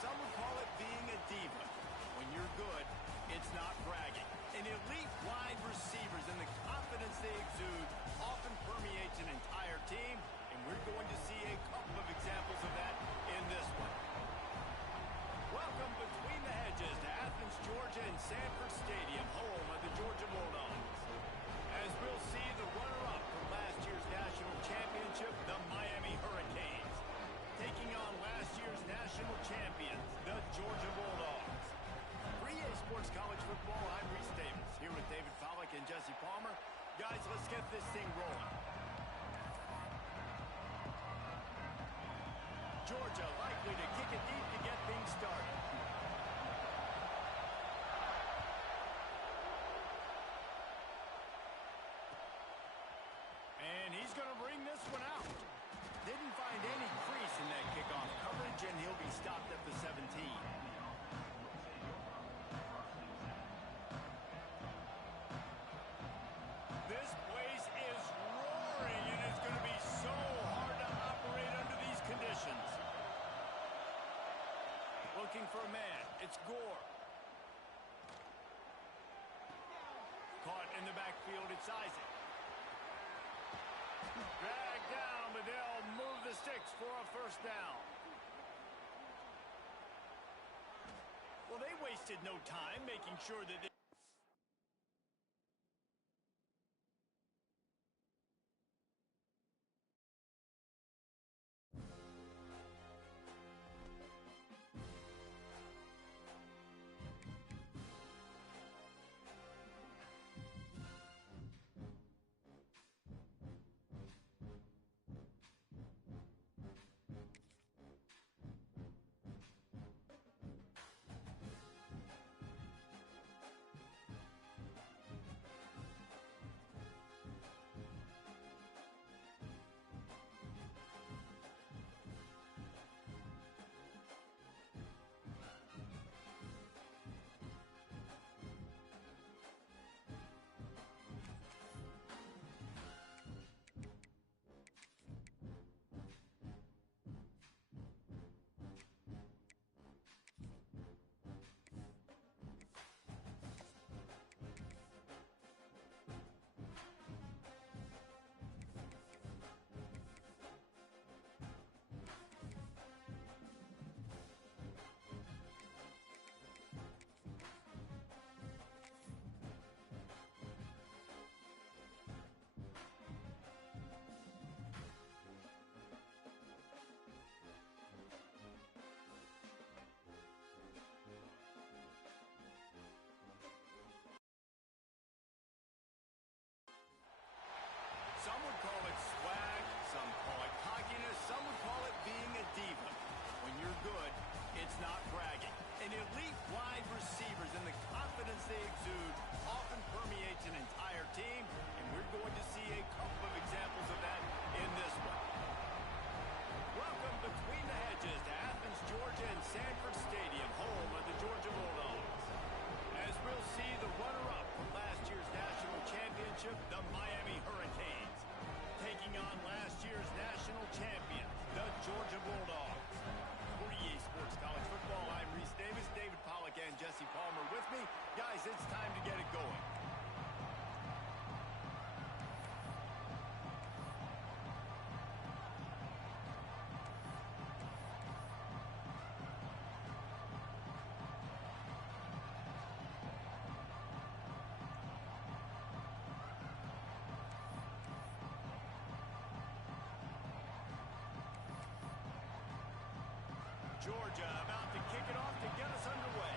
some would call it being a diva. When you're good, it's not bragging. And elite wide receivers and the confidence they exude often permeates an entire team, and we're going to see a couple of examples of that in this one. Welcome between the hedges to Athens, Georgia and Sanford Stadium, home of the Georgia Bulldogs. As we'll see the runner-up from last year's national championship, the Miami Hurricanes, taking on last year's national champions, the Georgia Bulldogs. For EA Sports College Football, I'm Reese Davis, here with David Pollack and Jesse Palmer. Guys, let's get this thing rolling. Georgia likely to kick it deep to get things started. And he's going to bring this one out. Didn't find any crease in that kickoff coverage, and he'll be stopped at the 17. This place is roaring, and it's going to be so hard to operate under these conditions. Looking for a man. It's Gore. Caught in the backfield. It's Isaac. Dragged down, but they'll move the sticks for a first down. Well, they wasted no time making sure that they... Some would call it swag, some call it cockiness, some would call it being a diva. When you're good, it's not bragging. And elite wide receivers and the confidence they exude often permeates an entire team, and we're going to see a couple of examples of that in this one. Welcome between the hedges to Athens, Georgia and Sanford Stadium, home of the Georgia Bulldogs. As we'll see the runner-up from last year's national championship, the Miami Hurricanes, taking on last year's national champions, the Georgia Bulldogs. For EA Sports College Football, I'm Reese Davis, David Pollack and Jesse Palmer with me. Guys, it's time to get it going. Georgia about to kick it off to get us underway.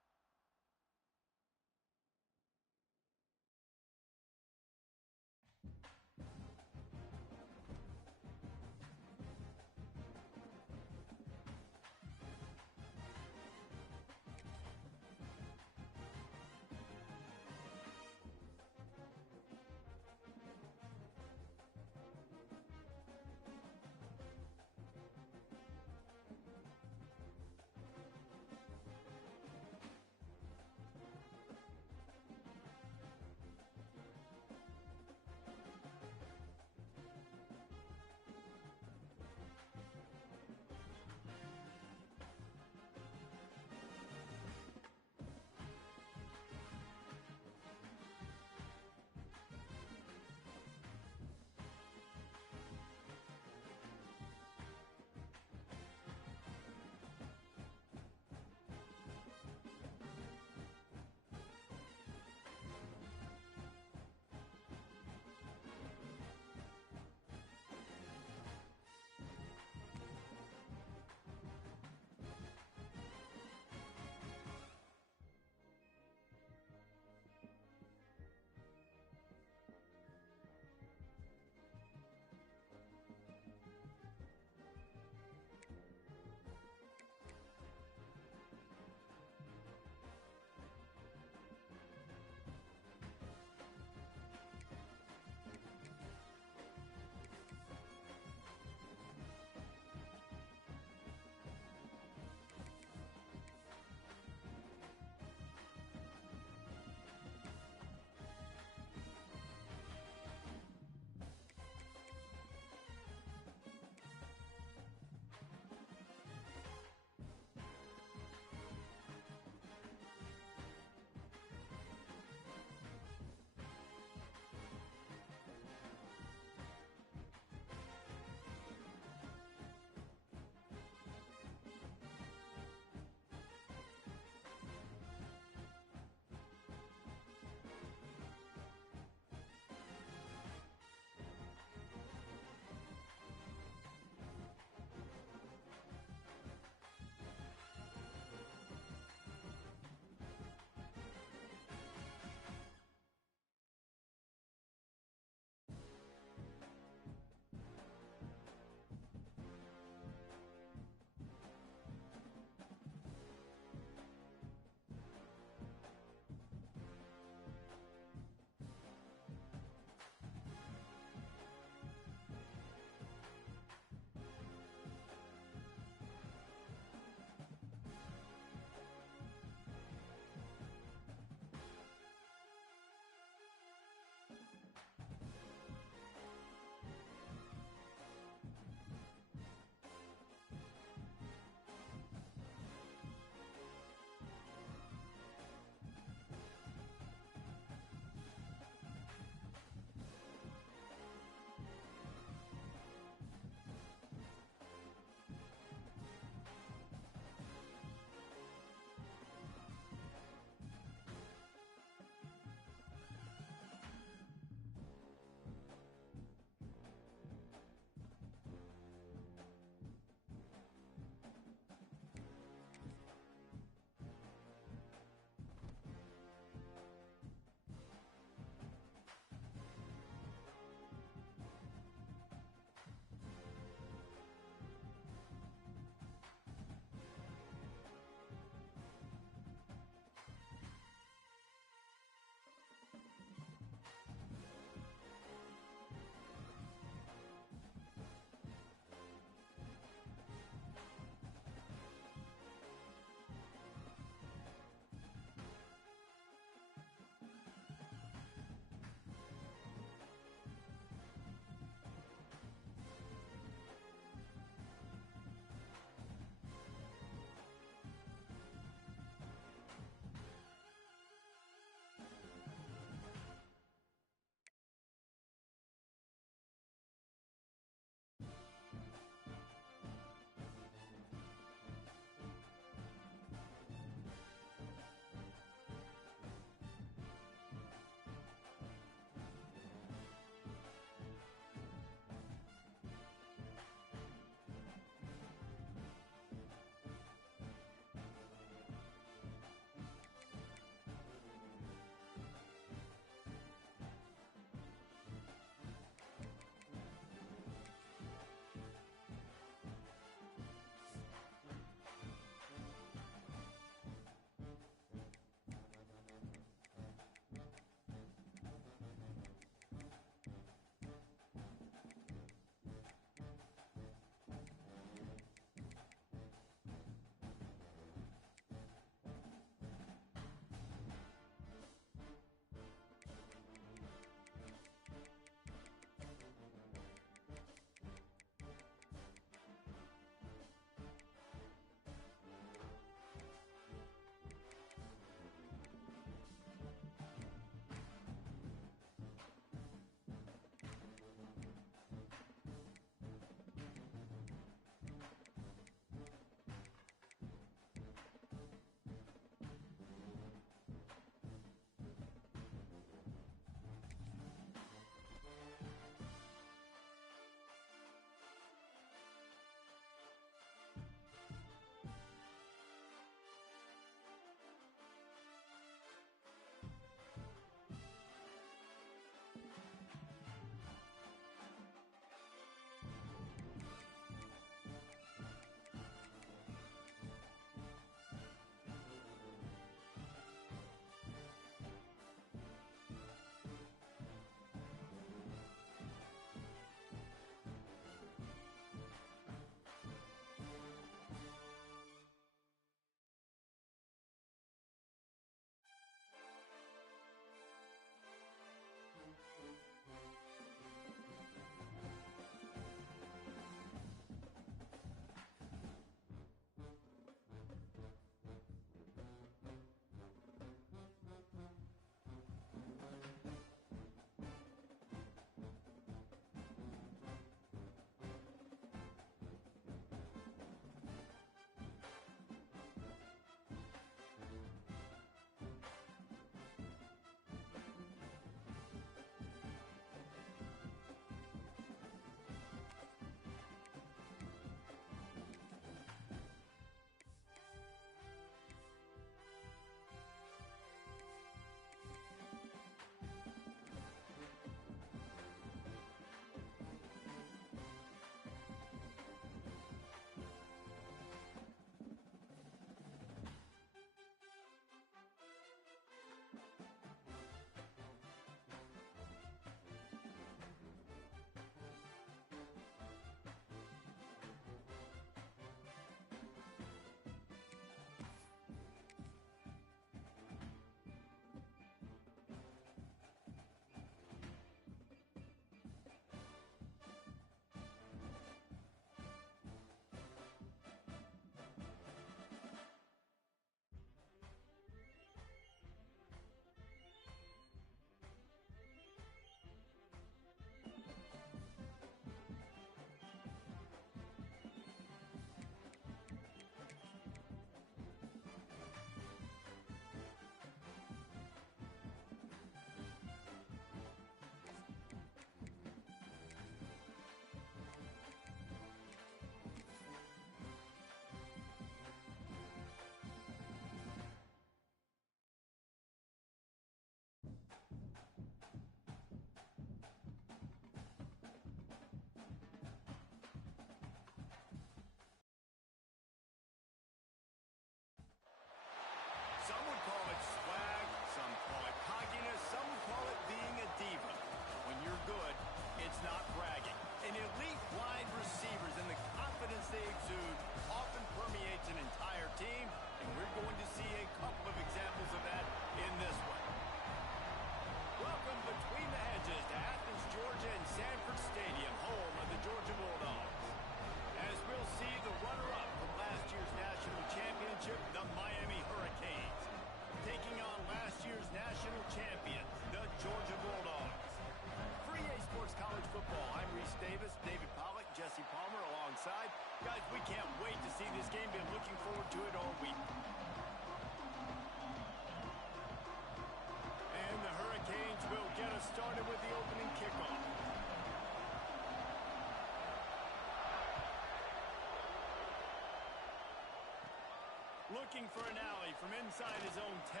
Looking for an alley from inside his own 10.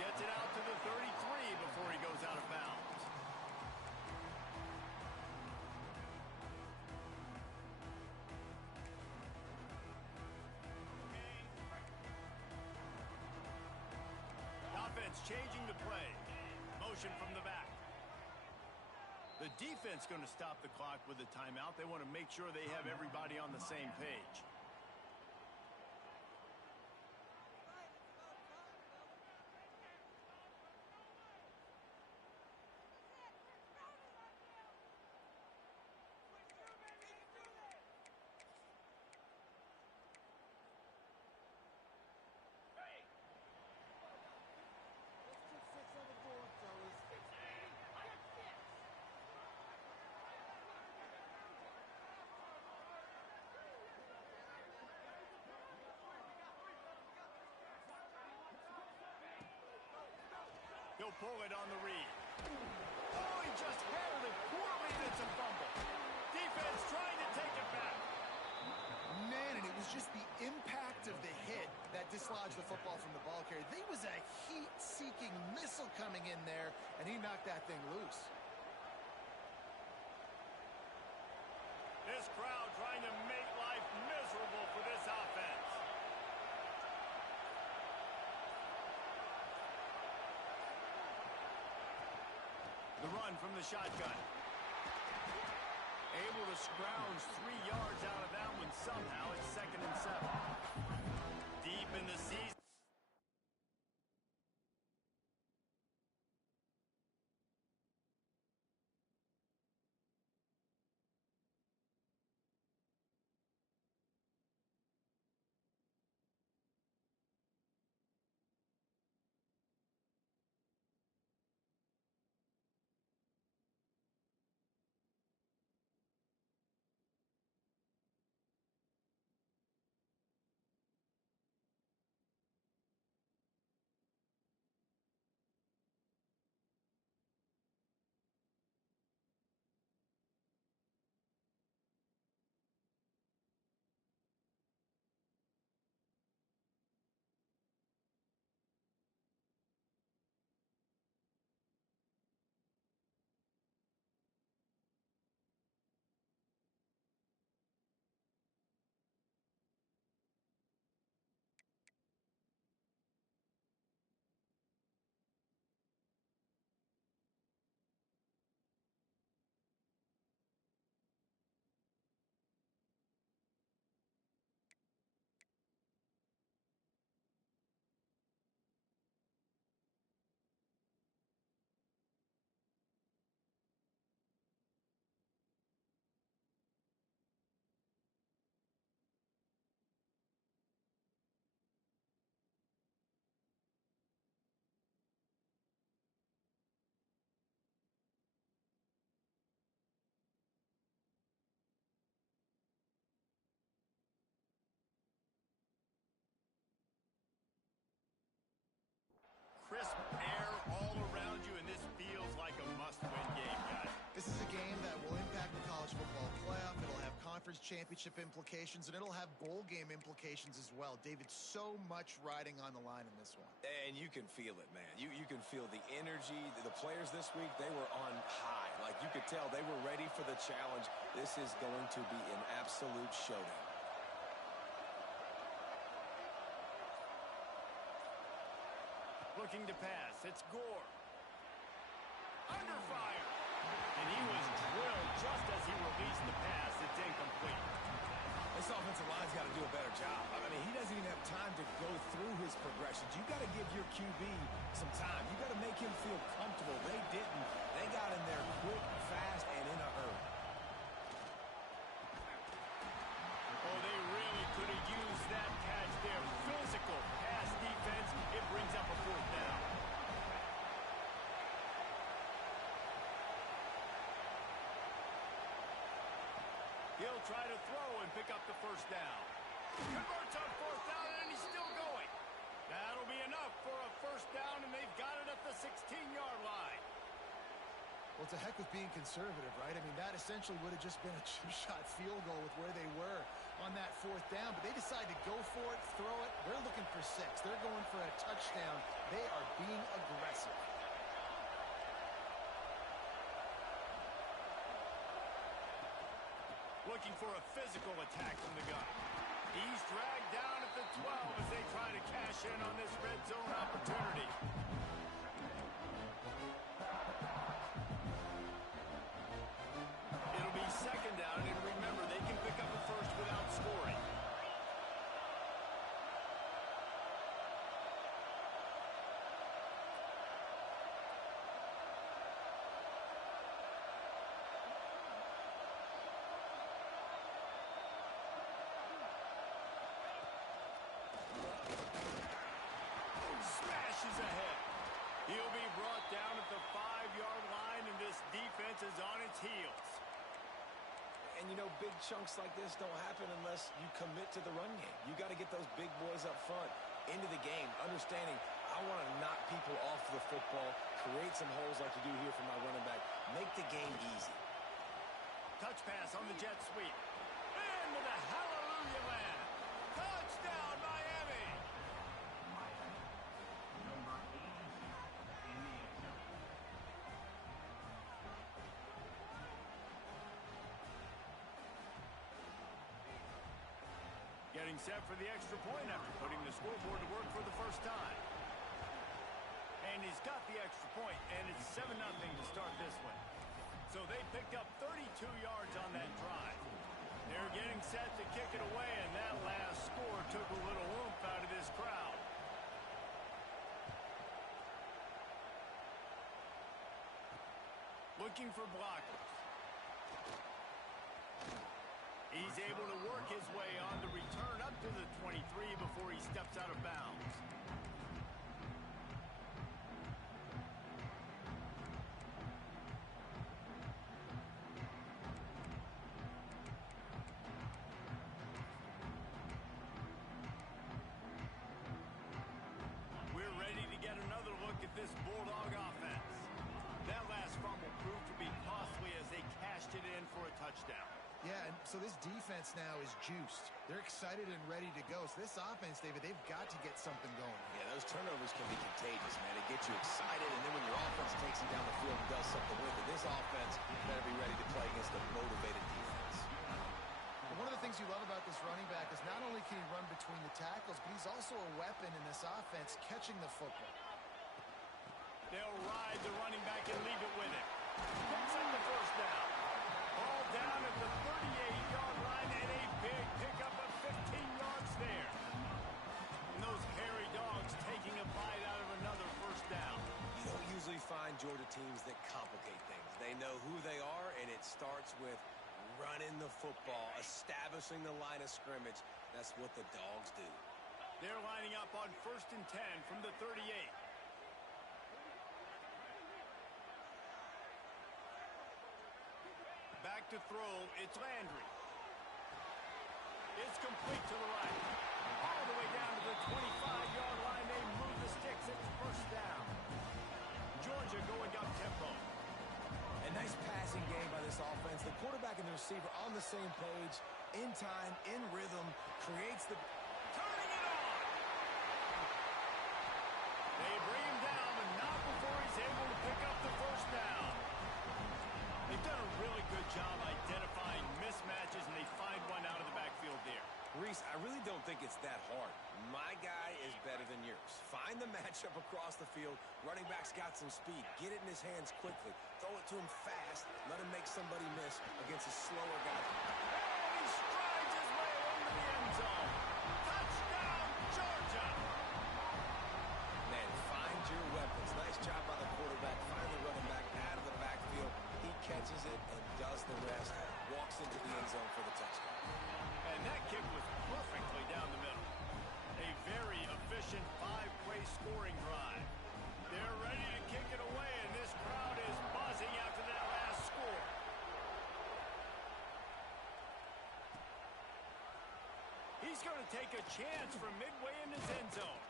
Gets it out to the 33 before he goes out of bounds. Offense changing the play. Motion from the back. The defense going to stop the clock with a timeout. They want to make sure they have everybody on the same page. He'll pull it on the read. Oh, he just handled it poorly, and it's a fumble. Defense trying to take it back. Man, and it was just the impact of the hit that dislodged the football from the ball carrier. There was a heat-seeking missile coming in there, and he knocked that thing loose. This crowd trying to make life miserable for this offense. The run from the shotgun. Able to scrounge 3 yards out of that one somehow. It's 2nd and 7. Deep in the season. Crisp air all around you, and this feels like a must-win game, guys. This is a game that will impact the college football playoff. It'll have conference championship implications, and it'll have bowl game implications as well. David, so much riding on the line in this one. And you can feel it, man. You can feel the energy. The players this week, they were on high. Like, you could tell they were ready for the challenge. This is going to be an absolute showdown. Looking to pass. It's Gore. Under fire. And he was drilled just as he released the pass. It's incomplete. This offensive line's got to do a better job. I mean, he doesn't even have time to go through his progressions. You got to give your QB some time. You got to make him feel comfortable. They didn't. They got in there quick, fast, and in a hurry. Oh, they really could have used that catch there. Physical pass defense. It brings up a 4th down. He'll try to throw and pick up the 1st down. Converts on 4th down, and he's still going. That'll be enough for a 1st down, and they've got it at the 16-yard line. Well, It's a heck of being conservative, right? I mean, that essentially would have just been a chip-shot field goal with where they were on that fourth down, but they decide to go for it, throw it. They're looking for 6. They're going for a touchdown. They are being aggressive. Looking for a physical attack from the gun. He's dragged down at the 12 as they try to cash in on this red zone opportunity. It'll be second down, and remember, they can pick up a first without scoring. Smashes ahead. He'll be brought down at the 5-yard line, and this defense is on its heels. And, you know, big chunks like this don't happen unless you commit to the run game. You got to get those big boys up front into the game, understanding I want to knock people off the football, create some holes like you do here for my running back, make the game easy. Touch pass on the jet sweep. Into the hallelujah land. Touchdown, Miami. Getting set for the extra point after putting the scoreboard to work for the first time. And he's got the extra point, and it's 7-0 to start this one. So they picked up 32 yards on that drive. They're getting set to kick it away, and that last score took a little oomph out of this crowd. Looking for blockers. He's able to work his way on the return up to the 23 before he steps out of bounds. We're ready to get another look at this Bulldog offense. That last fumble proved to be costly as they cashed it in for a touchdown. Yeah, and so this defense now is juiced. They're excited and ready to go. So this offense, David, they've got to get something going. Yeah, those turnovers can be contagious, man. It gets you excited, and then when your offense takes you down the field and does something with it, this offense better be ready to play against a motivated defense. And one of the things you love about this running back is not only can he run between the tackles, but he's also a weapon in this offense catching the football. They'll ride the running back and leave it with him. Picks up the first down. Ball down at the 38-yard line, and a big pickup of 15 yards there. And those hairy dogs taking a bite out of another first down. You don't usually find Georgia teams that complicate things. They know who they are, and it starts with running the football, establishing the line of scrimmage. That's what the dogs do. They're lining up on 1st and 10 from the 38. Back to throw, it's Landry. It's complete to the right. All the way down to the 25-yard line. They move the sticks. It's first down. Georgia going up tempo. A nice passing game by this offense. The quarterback and the receiver on the same page, in time, in rhythm, creates the... Turning it on. They bring him down, but not before he's able to pick up the first down. They've done a really good job identifying mismatches, and they find one out of the backfield there. Reese, I really don't think it's that hard. My guy is better than yours. Find the matchup across the field. Running back's got some speed. Get it in his hands quickly. Throw it to him fast. Let him make somebody miss against a slower guy. And he strides his way into the end zone. Touchdown, Georgia! Man, find your weapons. Nice job by the quarterback. Finally running back out of the backfield. He catches it and does the rest. Walks into the end zone for the touchdown. And that kick was perfectly down the middle. A very efficient 5-play scoring drive. They're ready to kick it away, and this crowd is buzzing after that last score. He's going to take a chance from midway in his end zone.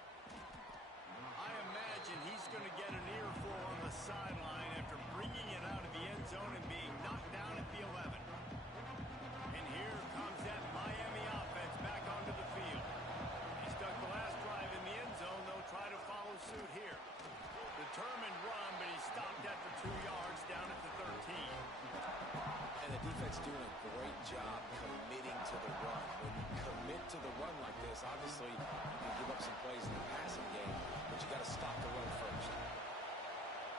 I imagine he's going to get an earful on the sideline after bringing it out of the end zone and being knocked down at the 11. And here comes that Miami offense back onto the field. He stuck the last drive in the end zone. They'll try to follow suit here. Determined run, but he stopped after 2 yards down at the 13. And the defense doing a great job committing to the run. When you commit to the run like this, obviously you can give up some plays in the passing game, but you got to stop the run first.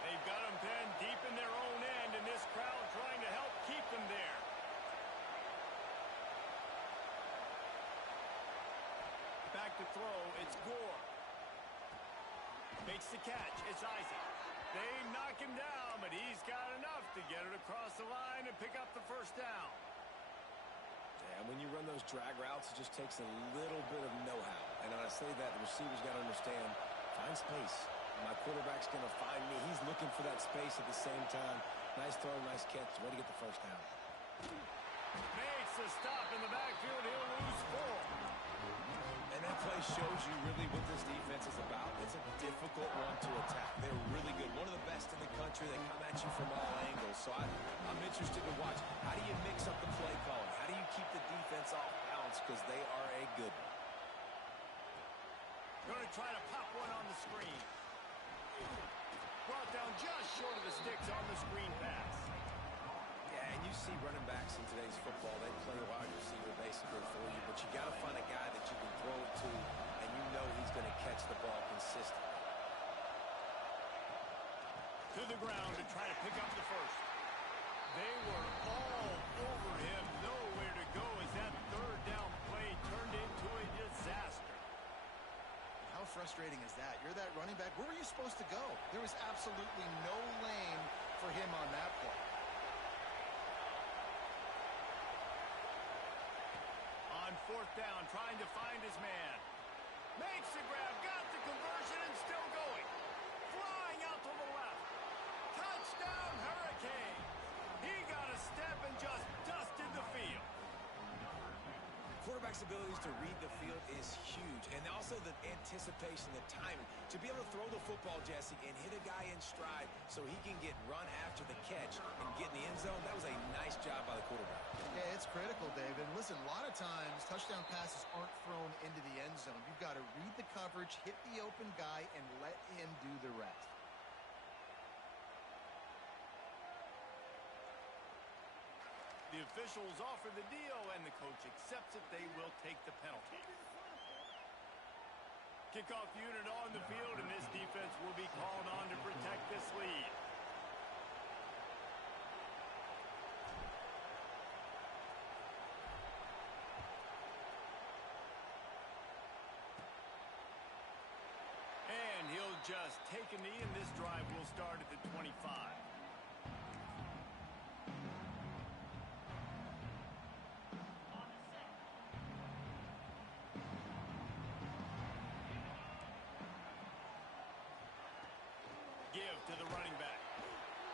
They've got them pinned deep in their own end, and this crowd trying to help keep them there. Back to throw, it's Gore. Makes the catch, it's Isaac. They knock him down, but he's got enough to get it across the line and pick up the first down. Yeah, when you run those drag routes, it just takes a little bit of know-how. And when I say that, the receiver's got to understand, find space. My quarterback's going to find me. He's looking for that space at the same time. Nice throw, nice catch. Way to get the first down. Makes the stop in the backfield. He'll lose 4. And that play shows you really what this defense is about. It's a difficult one to attack. They're really good. One of the best in the country. They come at you from all angles. So I'm interested to watch. How do you mix up the play calling? How do you keep the defense off balance? Because they are a good one. Going to try to pop one on the screen. Brought down just short of the sticks on the screen pass. Yeah, and you see running backs in today's football, they play a wide receiver basically for you, but you got to find a guy that you can throw it to, and you know he's going to catch the ball consistently. To the ground to try to pick up the first. They were all over him, nowhere to go as that third down play turned into a disaster. How frustrating is that? You're that running back. Where were you supposed to go? There was absolutely no lane for him on that play. On fourth down, trying to find his man. Makes the grab, got the conversion, and still going. Flying out to the left. Touchdown, Hurricane. He got a step and just dusted the field. Quarterback's abilities to read the field is huge, and also the anticipation, the timing. To be able to throw the football, Jesse, and hit a guy in stride so he can get run after the catch and get in the end zone, that was a nice job by the quarterback. Yeah, it's critical, David. Listen, a lot of times touchdown passes aren't thrown into the end zone. You've got to read the coverage, hit the open guy, and let him do the rest. The officials offer the deal, and the coach accepts it. They will take the penalty. Kickoff unit on the field, and this defense will be called on to protect this lead. And he'll just take a knee, and this drive will start at the 25. Give to the running back.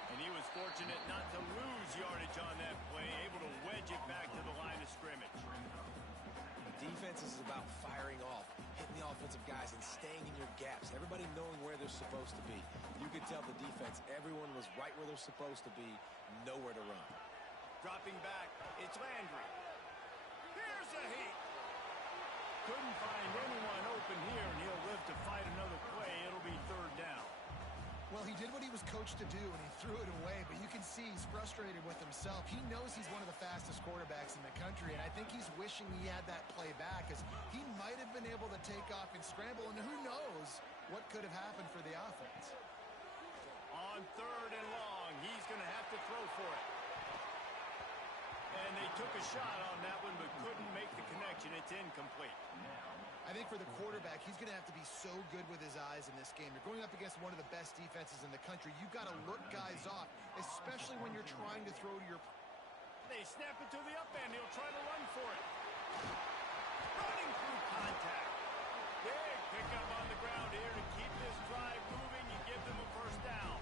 And he was fortunate not to lose yardage on that play, able to wedge it back to the line of scrimmage. Defense is about firing off, hitting the offensive guys, and staying in your gaps. Everybody knowing where they're supposed to be. You could tell the defense, everyone was right where they're supposed to be, nowhere to run. Dropping back, it's Landry. Here's a heat. Couldn't find anyone open here, and he'll live to fight another play. It'll be third down. Well, he did what he was coached to do, and he threw it away, but you can see he's frustrated with himself. He knows he's one of the fastest quarterbacks in the country, and I think he's wishing he had that play back, as he might have been able to take off and scramble, and who knows what could have happened for the offense. On third and long, he's going to have to throw for it. And they took a shot on that one, but couldn't make the connection. It's incomplete. I think for the quarterback, he's going to have to be so good with his eyes in this game. You're going up against one of the best defenses in the country. You've got to look guys off, especially when you're trying to throw to your... They snap it to the up end. He'll try to run for it. Running through contact. Big pickup on the ground here to keep this drive moving. You give them a first down.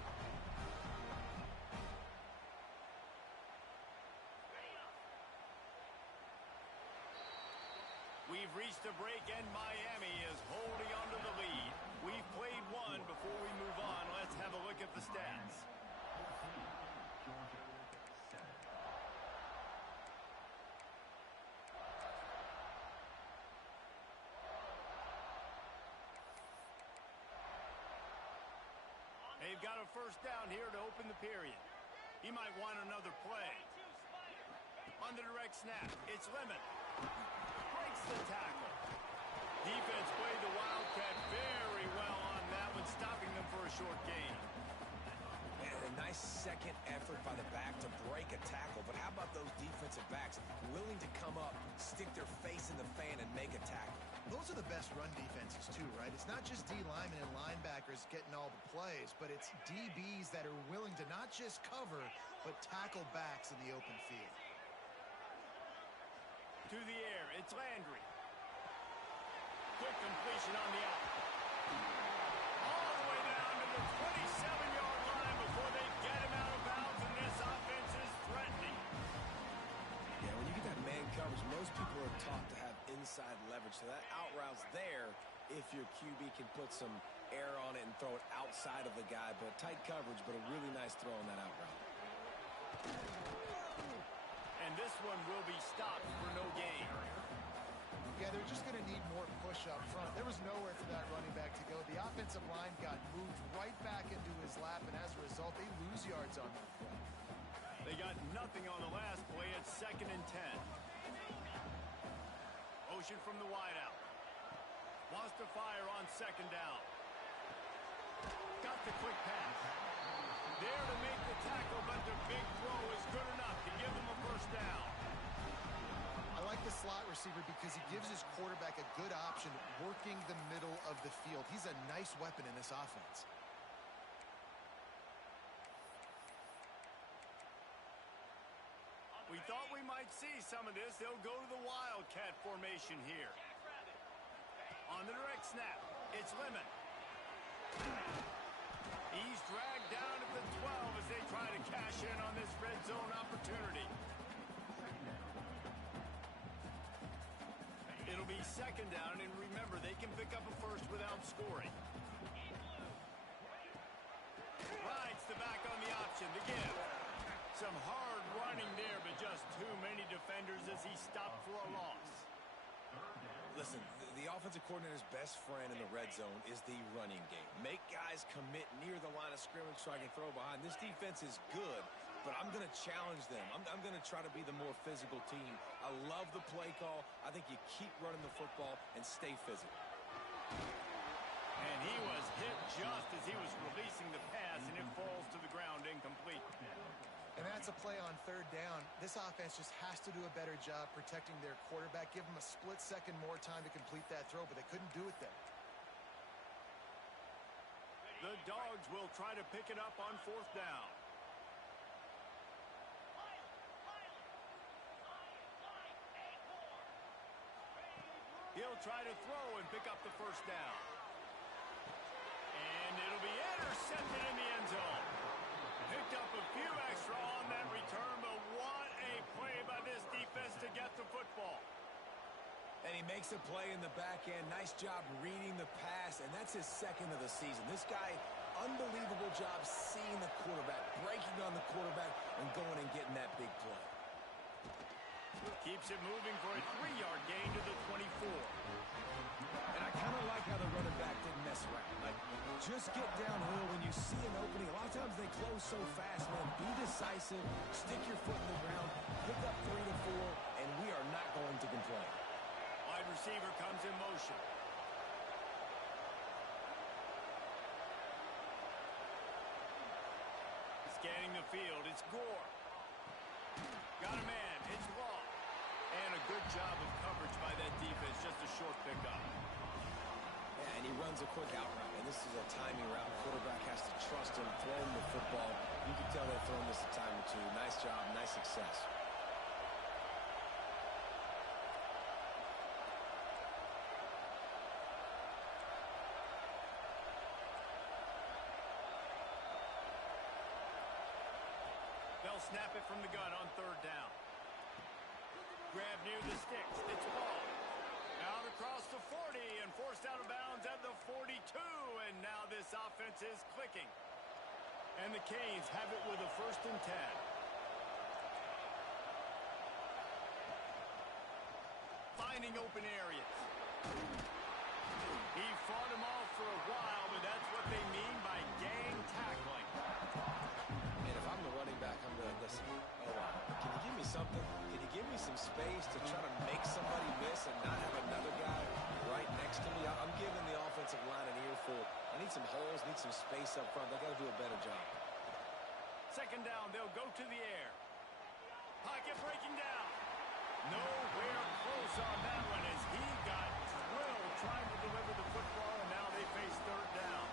We've reached a break, and Miami is holding on to the lead. We've played one they've got a first down here to open the period. He might want another play. On the direct snap, it's Lemon. Breaks the tackle. Defense played the Wildcat very well on that one, stopping them for a short gain. And a nice second effort by the back to break a tackle. But how about those defensive backs willing to come up, stick their face in the fan, and make a tackle? Those are the best run defenses, too, right? It's not just D linemen and linebackers getting all the plays, but it's DBs that are willing to not just cover, but tackle backs in the open field. To the air, it's Landry. Quick completion on the out. All the way down to the 27-yard line before they get him out of bounds, and this offense is threatening. Yeah, when you get that man coverage, most people are taught to have inside leverage. So that out route's there if your QB can put some air on it and throw it outside of the guy. But tight coverage, but a really nice throw on that out route. And this one will be stopped for no gain. Yeah, they're just going to need more push up front. There was nowhere for that running back to go. The offensive line got moved right back into his lap, and as a result, they lose yards on that play. They got nothing on the last play. It's 2nd and 10. Motion from the wideout. Wants to fire on 2nd down. Got the quick pass. There to make the tackle, but the big throw is good enough to give them a first down. I like the slot receiver because he gives his quarterback a good option working the middle of the field. He's a nice weapon in this offense. We thought we might see some of this. They'll go to the Wildcat formation here. On the direct snap, it's Lemon. He's dragged down at the 12 as they try to cash in on this red zone opportunity. It'll be 2nd down, and remember, they can pick up a first without scoring. Rides the back on the option to give. Some hard running there, but just too many defenders as he stopped for a loss. Listen, the offensive coordinator's best friend in the red zone is the running game. Make guys commit near the line of scrimmage so I can throw behind. This defense is good, but I'm going to challenge them. I'm going to try to be the more physical team. I love the play call. I think you keep running the football and stay physical. And he was hit just as he was releasing the pass, and it falls to the ground incomplete. And that's a play on 3rd down. This offense just has to do a better job protecting their quarterback. Give them a split second more time to complete that throw, but they couldn't do it there. The Dogs will try to pick it up on 4th down. He'll try to throw and pick up the first down. And it'll be intercepted in the end zone. Picked up a few extra on that return, but what a play by this defense to get the football. And he makes a play in the back end. Nice job reading the pass, and that's his 2nd of the season. This guy, unbelievable job seeing the quarterback, breaking on the quarterback, and going and getting that big play. Keeps it moving for a 3-yard gain to the 24. And I kind of like how the running back didn't mess around. Like, just get downhill when you see an opening. A lot of times they close so fast, man. Be decisive, stick your foot in the ground, pick up 3 to 4, and we are not going to complain. Wide receiver comes in motion. Scanning the field, it's Gore. Got a man, it's Law. And a good job of coverage by that defense, just a short pickup. Yeah, and he runs a quick out route, and this is a timing route. Quarterback has to trust him, throw him the football. You can tell they've thrown this a time or two. Nice job, nice success. They'll snap it from the gun on 3rd down. Grab near the sticks. It's Ball. Out across the 40 and forced out of bounds at the 42. And now this offense is clicking. And the Canes have it with a 1st and 10. Finding open areas. He fought him off for a while, but that's what they mean by gang tackling. something? Can you give me some space to try to make somebody miss and not have another guy right next to me? I'm giving the offensive line an earful. I need some holes, need some space up front. They got to do a better job. Second down, they'll go to the air. Pocket breaking down. Nowhere close on that one as he got drilled trying to deliver the football, and now they face third down.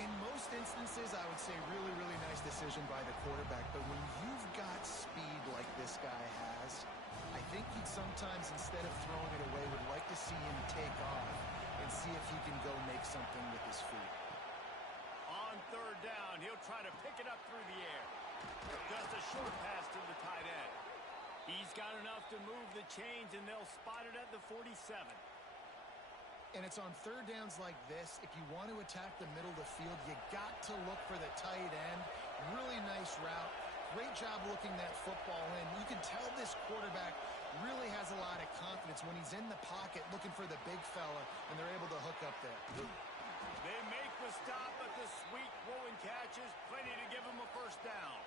In most instances, I would say really, really nice decision by the quarterback. But when you've got speed like this guy has, I think he'd sometimes, instead of throwing it away, would like to see him take off and see if he can go make something with his feet. On third down, he'll try to pick it up through the air. Just a short pass to the tight end. He's got enough to move the chains, and they'll spot it at the 47. And it's on third downs like this, if you want to attack the middle of the field, you got to look for the tight end. Really nice route. Great job looking that football in. You can tell this quarterback really has a lot of confidence when he's in the pocket looking for the big fella, and they're able to hook up there. They make the stop, but the sweet rolling catch is plenty to give them a first down.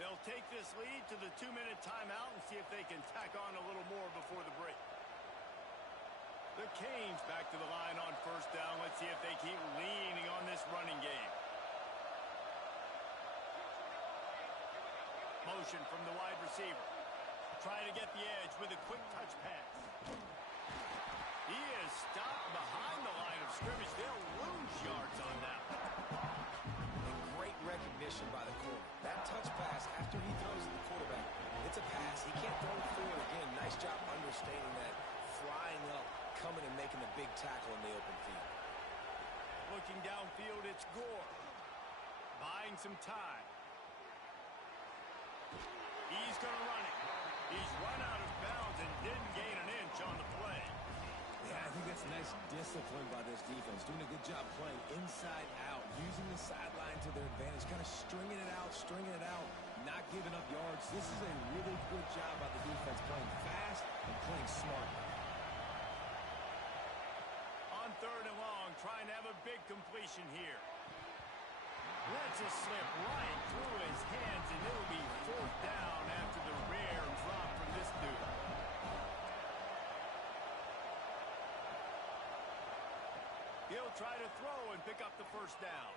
They'll take this lead to the 2-minute timeout and see if they can tack on a little more before the break. The Canes back to the line on first down. Let's see if they keep leaning on this running game. Motion from the wide receiver. Trying to get the edge with a quick touch pass. He is stopped behind the line of scrimmage. They'll lose yards on that one. And great recognition by the corner. That touch pass after he throws the quarterback, it's a pass. He can't throw it forward again. Nice job understanding that. Flying up, coming and making the big tackle in the open field. Looking downfield, it's Gore. Buying some time. He's going to run it. He's run out of bounds and didn't gain an inch on the play. Yeah, I think that's nice discipline by this defense. Doing a good job playing inside out, using the sideline to their advantage, kind of stringing it out, not giving up yards. This is a really good job by the defense, playing fast and playing smart. On third and long, trying to have a big completion here. Lets it slip right through his hands, and it'll be fourth down after the rare drop from this dude. He'll try to throw and pick up the first down.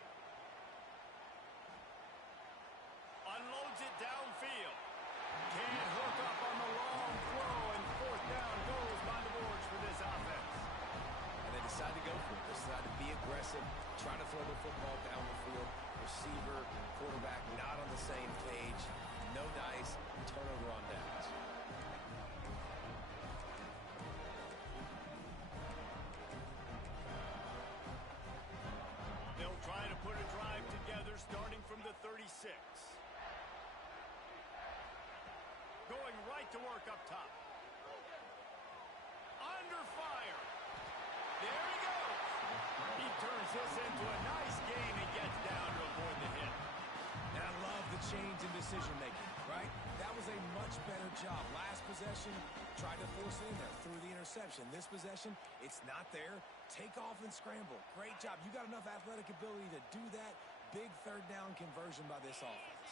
Unloads it downfield. Can't hook up on the long throw, and fourth down goes by the boards for this offense. And they decide to go for it. They decide to be aggressive, try to throw the football down the field. Receiver, quarterback not on the same page. No dice, turnover on downs. They'll try to put a drive together starting from the 36. Going right to work up top. Under fire. There he goes. He turns this into a nice gain and gets down to avoid the hit. And I love the change in decision-making, right? That was a much better job. Last possession, tried to force it in there, threw the interception. This possession, it's not there. Take off and scramble. Great job. You got enough athletic ability to do that. Big third down conversion by this offense.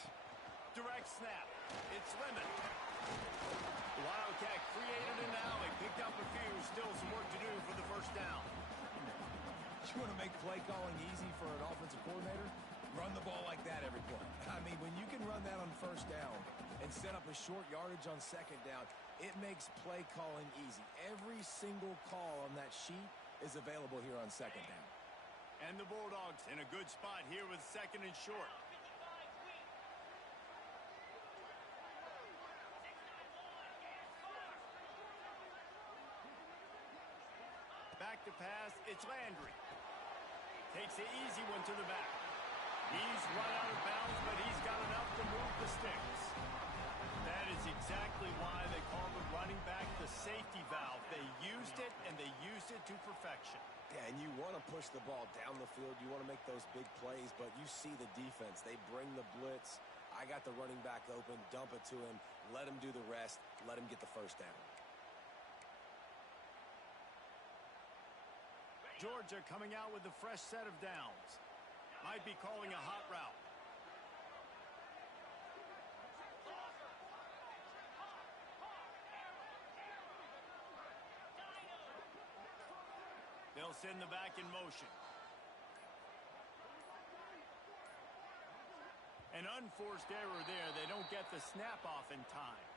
Direct snap. It's Lemon. The Wildcat created an alley, picked up a few, still some work to do for the first down. You want to make play calling easy for an offensive coordinator? Run the ball like that every play. I mean, when you can run that on first down and set up a short yardage on second down, it makes play calling easy. Every single call on that sheet is available here on second down. And the Bulldogs in a good spot here with second and short. Back to pass, it's Landry. Takes the easy one to the back. He's run out of bounds, but he's got enough to move the sticks. That is exactly why they call the running back the safety valve. They used it, and they used it to perfection. Yeah, and you want to push the ball down the field. You want to make those big plays, but you see the defense. They bring the blitz. I got the running back open, dump it to him, let him do the rest, let him get the first down. Georgia coming out with a fresh set of downs. Might be calling a hot route. They'll send the back in motion. An unforced error there. They don't get the snap off in time.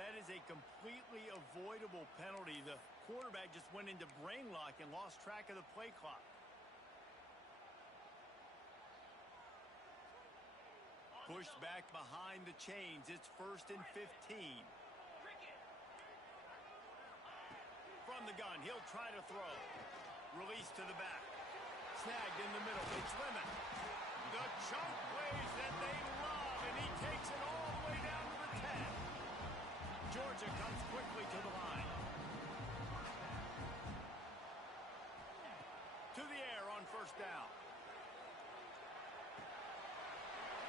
That is a completely avoidable penalty. The quarterback just went into brain lock and lost track of the play clock. Pushed back behind the chains. It's 1st and 15. From the gun, he'll try to throw. Release to the back. Snagged in the middle. It's Lemon. The chunk plays that they love, and he takes it all the way down to the 10. Georgia comes quickly to the line. To the air on 1st down.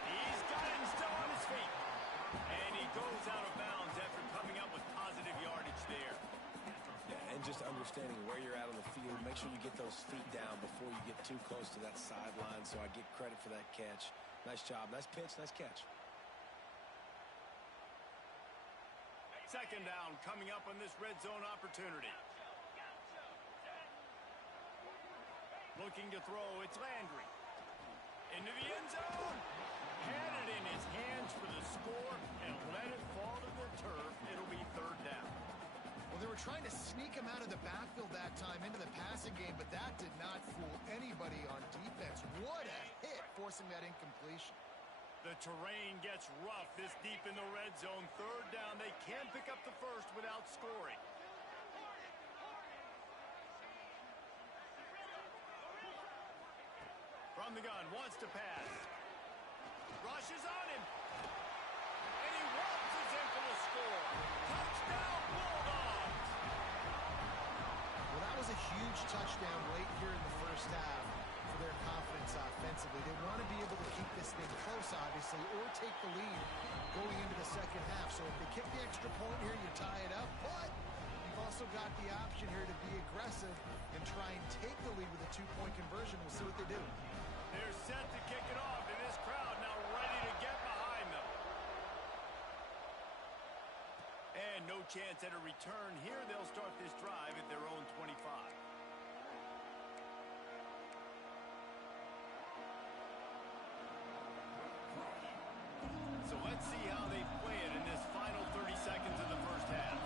He's got him still on his feet. And he goes out of bounds after coming up with positive yardage there. Yeah, and just understanding where you're at on the field. Make sure you get those feet down before you get too close to that sideline, so I get credit for that catch. Nice job. Nice pitch. Nice catch. 2nd down coming up on this red zone opportunity. Looking to throw. It's Landry. Into the end zone. Had it in his hands for the score and let it fall to the turf. It'll be 3rd down. Well, they were trying to sneak him out of the backfield that time into the passing game, but that did not fool anybody on defense. What a hit, forcing that incompletion. The terrain gets rough this deep in the red zone. 3rd down. They can't pick up the first without scoring. From the gun, wants to pass. Rushes on him. And he waltzes in for the score. Touchdown, Bulldogs! Well, that was a huge touchdown late here in the 1st half for their confidence offensively. They want to be able to keep this thing close, obviously, or take the lead going into the 2nd half. So if they kick the extra point here, you tie it up. But you've also got the option here to be aggressive and try and take the lead with a 2-point conversion. We'll see what they do. They're set to kick it off, and this crowd now ready to get behind them. And no chance at a return here. They'll start this drive at their own 25. So let's see how they play it in this final 30 seconds of the 1st half.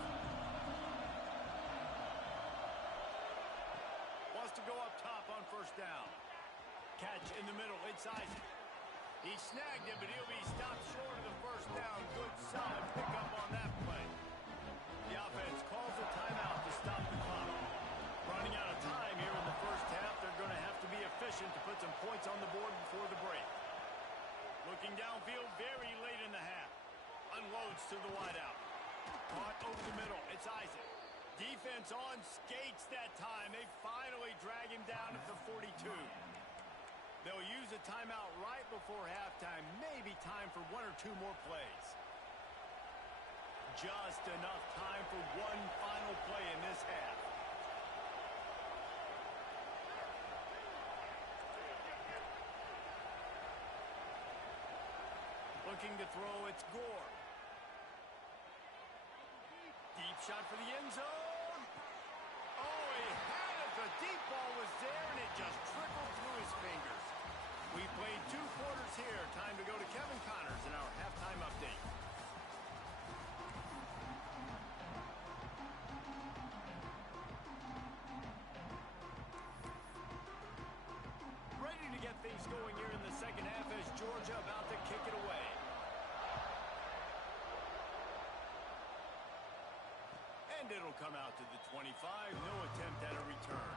Wants to go up top on 1st down. Catch in the middle. It's Isaac. He snagged him, but he'll be stopped short of the 1st down. Good, solid pickup on that play. The offense calls a timeout to stop the clock. Running out of time here in the 1st half. They're going to have to be efficient to put some points on the board before the break. Looking downfield very late in the half. Unloads to the wideout. Caught over the middle. It's Isaac. Defense on skates that time. They finally drag him down at the 42. They'll use a timeout right before halftime. Maybe time for 1 or 2 more plays. Just enough time for one final play in this half. Looking to throw, it's Gore. Deep shot for the end zone. Oh, he had it. The deep ball was there, and it just trickled through his fingers. We played 2 quarters here. Time to go to Kevin Connors in our halftime update. Ready to get things going here in the 2nd half as Georgia about to kick it away. And it'll come out to the 25. No attempt at a return.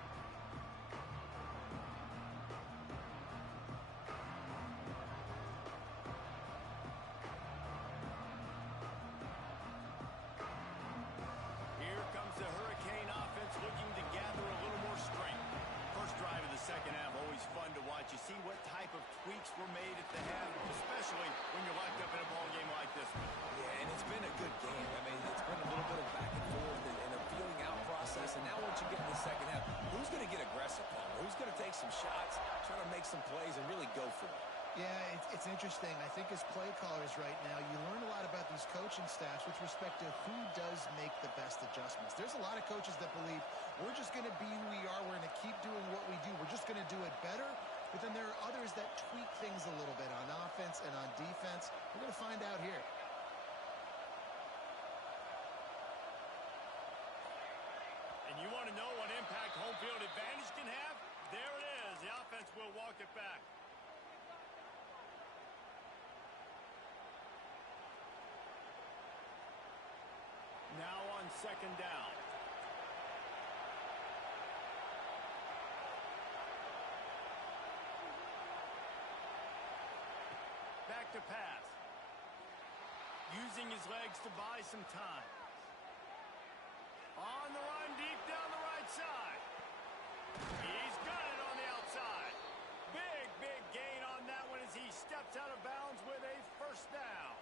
Here comes the Hurricane offense looking to gather a little more strength. First drive of the 2nd half, always fun to watch. You see what type of tweaks were made at the half, especially when you're locked up in a ball game like this one. Yeah, and it's been a good game. I mean, it's been a little bit of back and forth and a feeling out process. And now once you get in the 2nd half, who's going to get aggressive, Paul? Who's going to take some shots, try to make some plays, and really go for it? Yeah, it's interesting. I think as play callers right now, you learn a lot about these coaching staffs with respect to who does make the best adjustments. There's a lot of coaches that believe we're just going to be who we are. We're going to keep doing But then there are others that tweak things a little bit on offense and on defense. We're going to find out here. And you want to know what impact home field advantage can have? There it is. The offense will walk it back. Now on second down. Back to pass. Using his legs to buy some time. On the run, deep down the right side. He's got it on the outside. Big gain on that one as he steps out of bounds with a first down.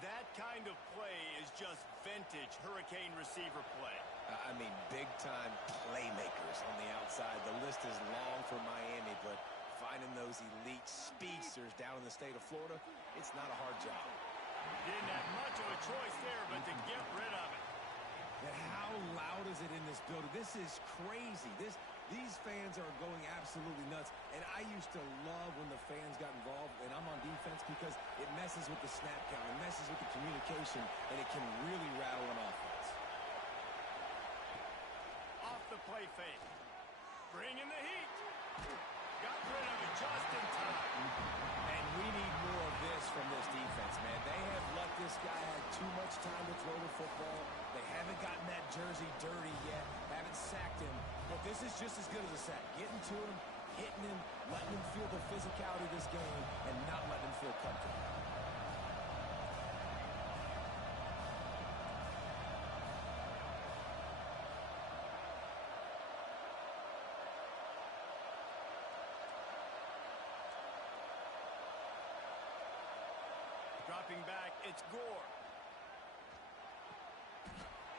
That kind of play is just vintage Hurricane receiver play. I mean, big-time playmakers on the outside. The list is long for Miami, but finding those elite speedsters down in the state of Florida, it's not a hard job. Didn't have much of a choice there, but to get rid of it. And how loud is it in this building? This is crazy. These fans are going absolutely nuts. And I used to love when the fans got involved, and I'm on defense because it messes with the snap count. It messes with the communication, and it can really rattle an offense. Off the play fake. Bringing the heat. Got rid of it just in time. And we need more of this from this defense, man. They have let this guy have too much time to throw the football. They haven't gotten that jersey dirty yet, haven't sacked him. But this is just as good as a sack. Getting to him, hitting him, letting him feel the physicality of this game, and not letting him feel comfortable. Dropping back, it's Gore.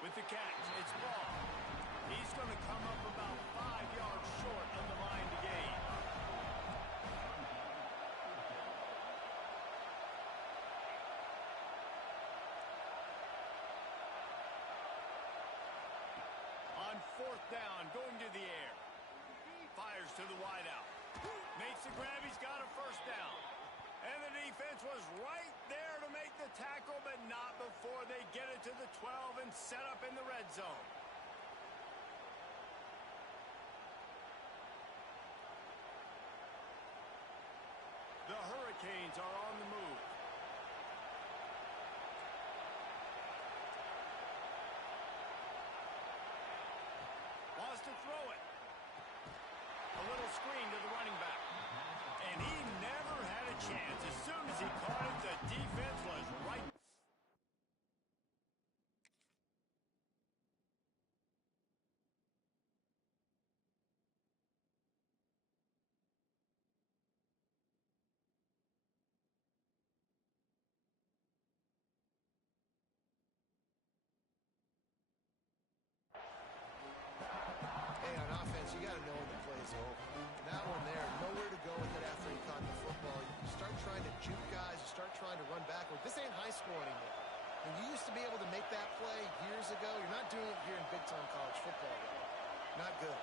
With the catch, it's Ball. He's going to come up about 5 yards short of the line to gain. On fourth down, going to the air. Fires to the wideout. Makes the grab, he's got a first down. And the defense was right there to make the tackle, but not before they get it to the 12 and set up in the red zone. The Hurricanes are on the move. Wants to throw it. A little screen to the running back. And he never had a chance. As soon as he caught it, the defense was right. Hey, on offense, you got to know when the play's over. That one there, nowhere to go with it after he caught the football. You start trying to juke guys. You start trying to run backward. This ain't high school anymore. When you used to be able to make that play years ago, you're not doing it here in big-time college football, though. Not good.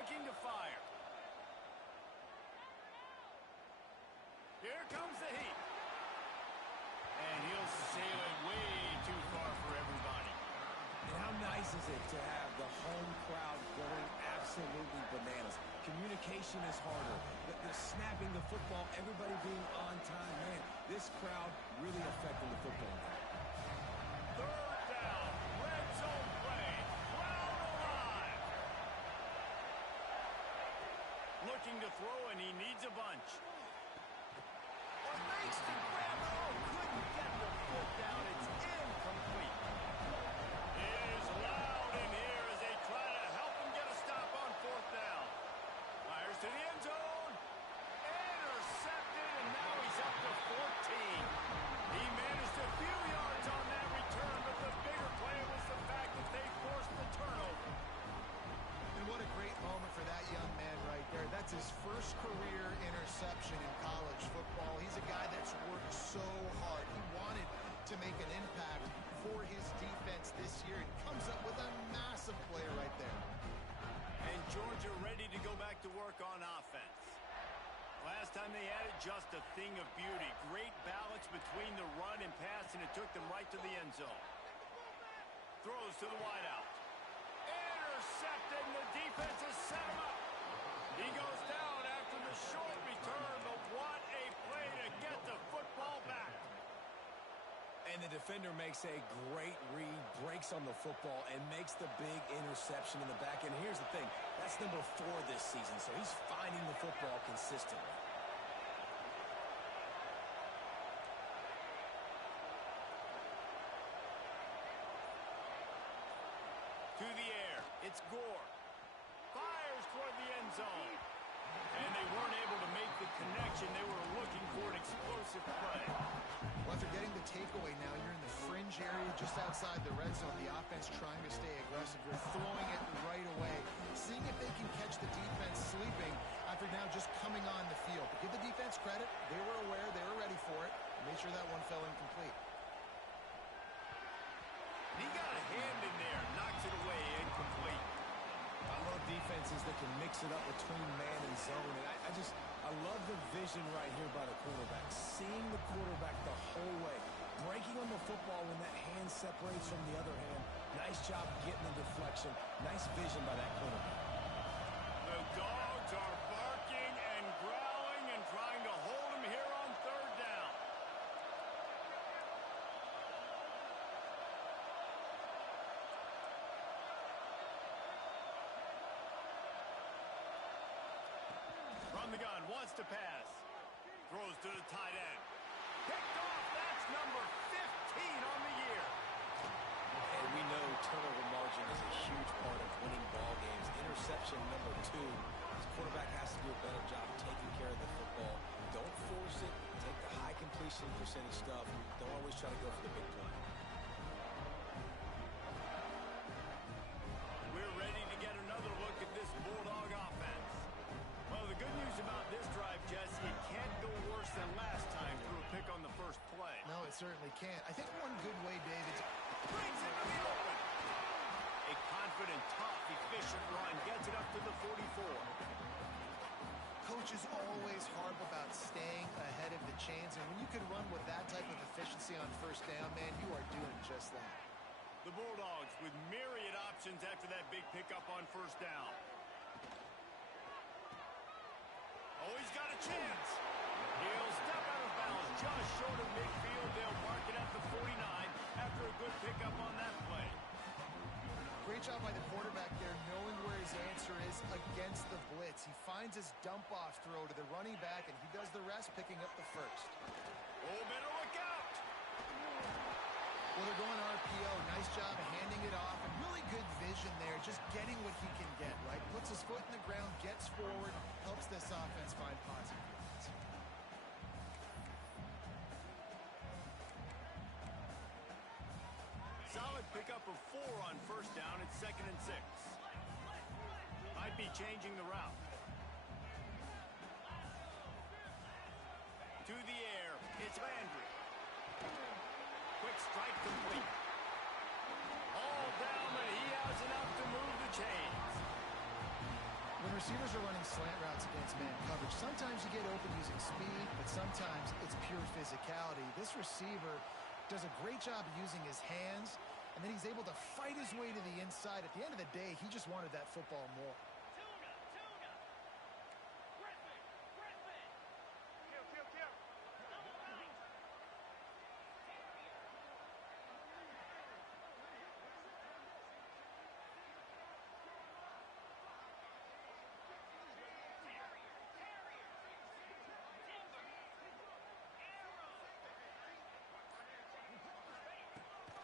Looking to fire. Here comes the heat. And he'll sail it way too far for everybody. And how nice is it to have the home crowd going absolutely bananas? Communication is harder. The snapping the football, everybody being on time. Man, this crowd really affecting the football game. Third down. Red zone play. Crowd alive. Looking to throw, and he needs a bunch. What makes the grab? Oh, couldn't get the foot down. It's incomplete. It is loud in here as they try to help him get a stop on fourth down. Fires to the end zone. Intercepted, and now he's up to 14. He managed a few yards on that return, but the bigger play was the fact that they forced the turnover. And what a great moment for that young man right there. That's his first career interception. just a thing of beauty. Great balance between the run and pass, and it took them right to the end zone. Throws to the wideout. Intercepted, and the defense has set him up. He goes down after the short return, but what a play to get the football back. And the defender makes a great read, breaks on the football, and makes the big interception in the back. And here's the thing, that's number 4 this season, so he's finding the football consistently. To the air, it's Gore. Fires toward the end zone. And they weren't able to make the connection. They were looking for an explosive play. Well, after getting the takeaway, now you're in the fringe area just outside the red zone. The offense trying to stay aggressive. You're throwing it right away, seeing if they can catch the defense sleeping after now just coming on the field. But give the defense credit. They were aware. They were ready for it. Made sure that one fell incomplete. He got a hand in there. Knocks it away. Incomplete. I love defenses that can mix it up between man and zone. And I love the vision right here by the quarterback. Seeing the quarterback the whole way. Breaking on the football when that hand separates from the other hand. Nice job getting the deflection. Nice vision by that quarterback. The dogs are barking and growling and trying to hold him here on third down. From the gun, wants to pass. Throws to the tight end. Picked off, that's number 15 on the year. And we know turnover margin is a huge part of winning ball games. Interception number 2. This quarterback has to do a better job taking care of the football. Don't force it. Take the high completion percentage stuff. Don't always try to go for the big play. We're ready to get another look at this Bulldog offense. Well, the good news about this drive, Jesse, it can't go worse than last time through a pick on the first play. No, it certainly can't. I think one good way, David, Brings it to the open. A confident, tough, efficient run gets it up to the 44. coaches always harp about staying ahead of the chains, and when you can run with that type of efficiency on first down, man, you are doing just that. The Bulldogs with myriad options after that big pickup on first down. Oh, he's got a chance. He'll step out of bounds just short of midfield. They'll mark it at the 49 after a good pickup on that play. Great job by the quarterback there, knowing where his answer is against the blitz. He finds his dump-off throw to the running back, and he does the rest, picking up the first. Oh, better look out. Well, they're going RPO. Nice job handing it off, and really good vision there, just getting what he can get, right? Puts his foot in the ground, gets forward, helps this offense find positive units. Solid pickup of 4 on first down. It's 2nd and 6. Might be changing the route. To the air. It's Landry. Quick strike complete. All down, but he has enough to move the chains. When receivers are running slant routes against man coverage, sometimes you get open using speed, but sometimes it's pure physicality. This receiver does a great job using his hands, and then he's able to fight his way to the inside. At the end of the day, he just wanted that football more.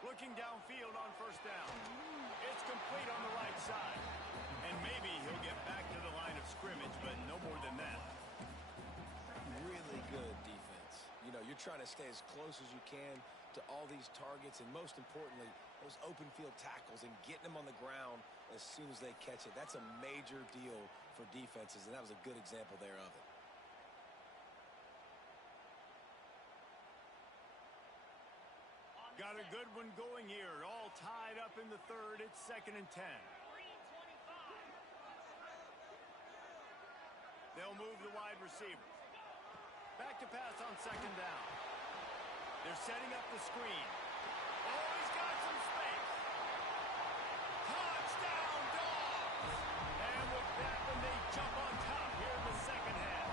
Looking downfield on first down. It's complete on the right side. And maybe he'll get back to the line of scrimmage, but no more than that. Really good defense. You know, you're trying to stay as close as you can to all these targets, and most importantly, those open field tackles and getting them on the ground as soon as they catch it. That's a major deal for defenses, and that was a good example there of it. Got a good one going here. All tied up in the third. It's 2nd and 10. They'll move the wide receiver. Back to pass on second down. They're setting up the screen. Oh, he's got some space. Touchdown, Dogs! And with that one, they jump on top here in the second half.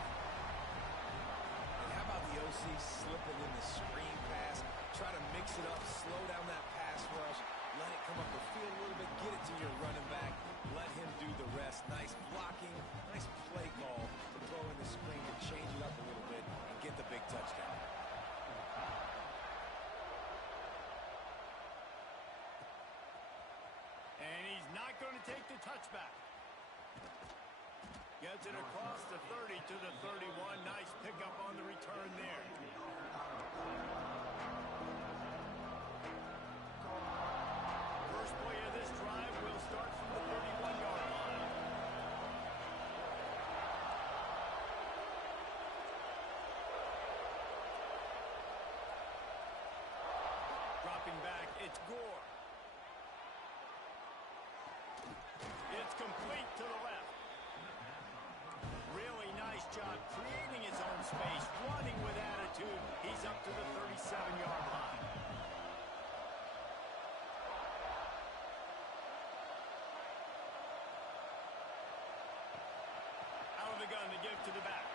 And how about the OC slipping in the screen pass? Try to mix it up, slow down that pass rush, let it come up the field a little bit, get it to your running back, let him do the rest. Nice blocking, nice play call to throw in the screen to change it up a little bit and get the big touchdown. And he's not going to take the touchback. Gets it across the 30 to the 31. Nice pickup on the return there. First play of this drive will start from the 31-yard line. Dropping back, it's Gore. It's complete to the left. Really nice job creating his own space, running with attitude. He's up to the 37-yard line. Out of the gun to give to the back.